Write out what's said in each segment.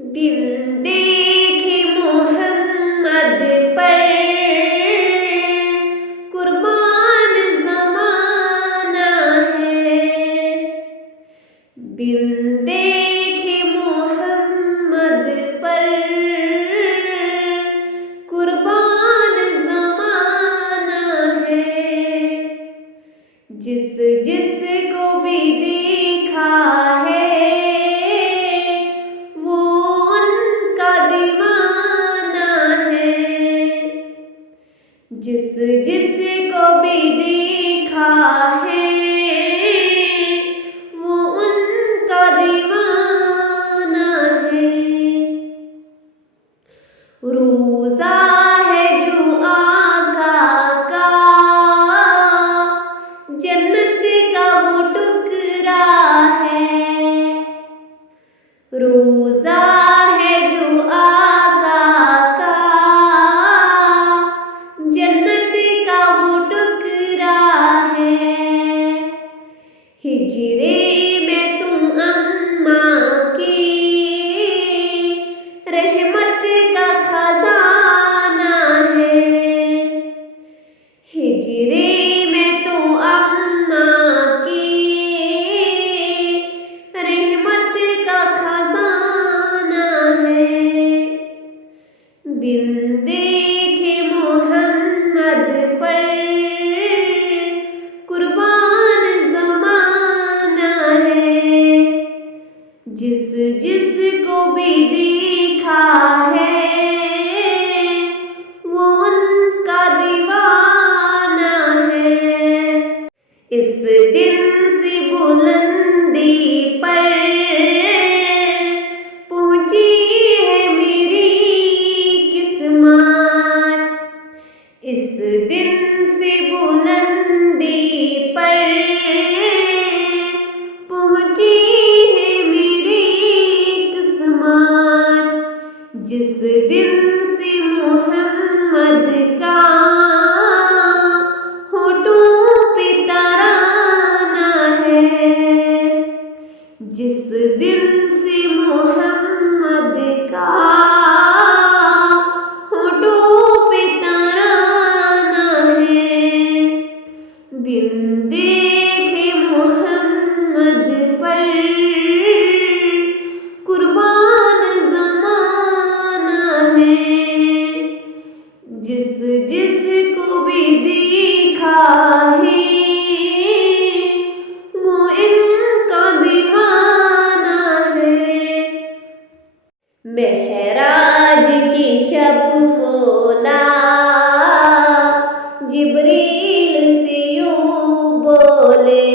बिन देखे मोहम्मद पर कुर्बान ज़माना है। बिन देखे मोहम्मद पर कुर्बान ज़माना है। जिस जिस को भी देखा है वो उनका दीवाना है। जिस जिस को भी देखा है वो उनका दीवाना है। रोज़ा है जो आका का जन्नत का वो टुकड़ा है। रोज़ा है जो आका का जन्नत का वो टुकड़ा है। हिजरे में तुम अम्मा की रहमत का खजाना है। हिजरे में तो अम्मा की रहमत का खजाना है। बिन देखे मोहम्मद पर कुर्बान ज़माना है। जिस जिस को भी देखा है वो उनका दीवाना है। इस दिन से बुलंदी पर पहुंची है मेरी किस्मत। इस दिन से बुलंदी पर पहुंची है मेरी किस्मत। जिस दिन से मोहम्मद का होठों पे तराना है। जिस दिन से मोहम्मद का होठों पे तराना है। बिन देखे मोहम्मद पर कुर्बान ज़माना है। जिस जिस को भी देखा है वो इनका दीवाना है। मेहराज की शब मौला जिब्रील से यूं बोले।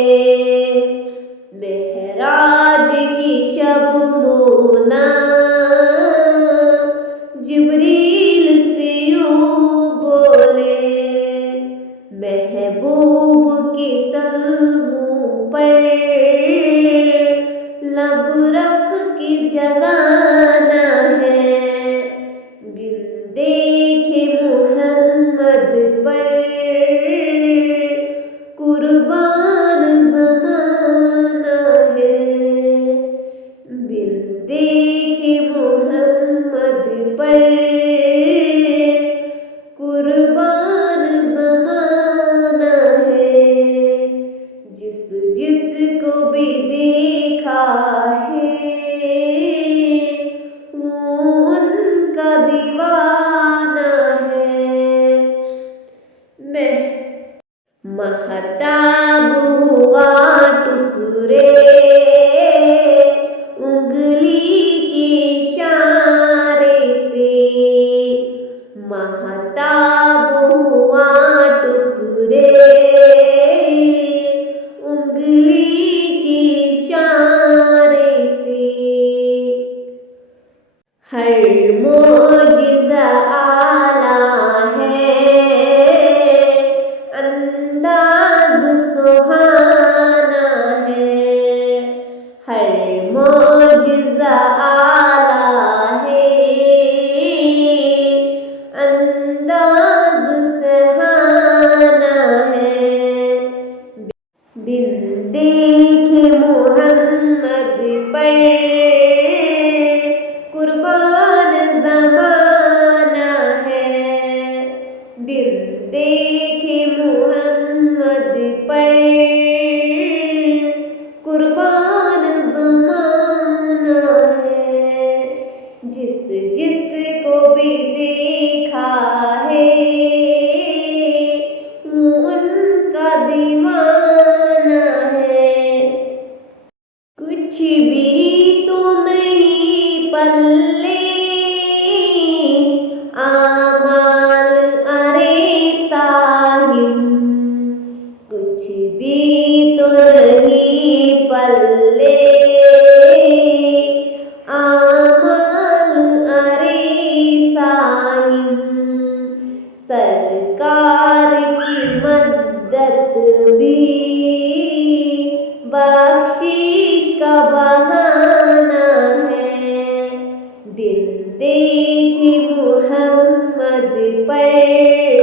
मेहराज की शब मौला जिब्रील से यूं बोले। महबूब के तलवों पर लब रख के जगाना है। बिन देखे मोहम्मद पर कुर्बान ज़माना है। बिन देखे मोहम्मद पर कुर्बान ज़माना है। जिस जिस को भी देखा है वो उनका दीवाना है। महताब हुआ टुकड़े उंगली के इशारे से। महताब हुआ टुकड़े उंगली के इशारे से। हर मौजिज़ा आला है अंदाज़ सुहाना है। हर मौजिज़ा आला है अंदाज़ सुहाना है। बिन देखे मोहम्मद पर कुर्बान दिन देखी मुहम्मद पर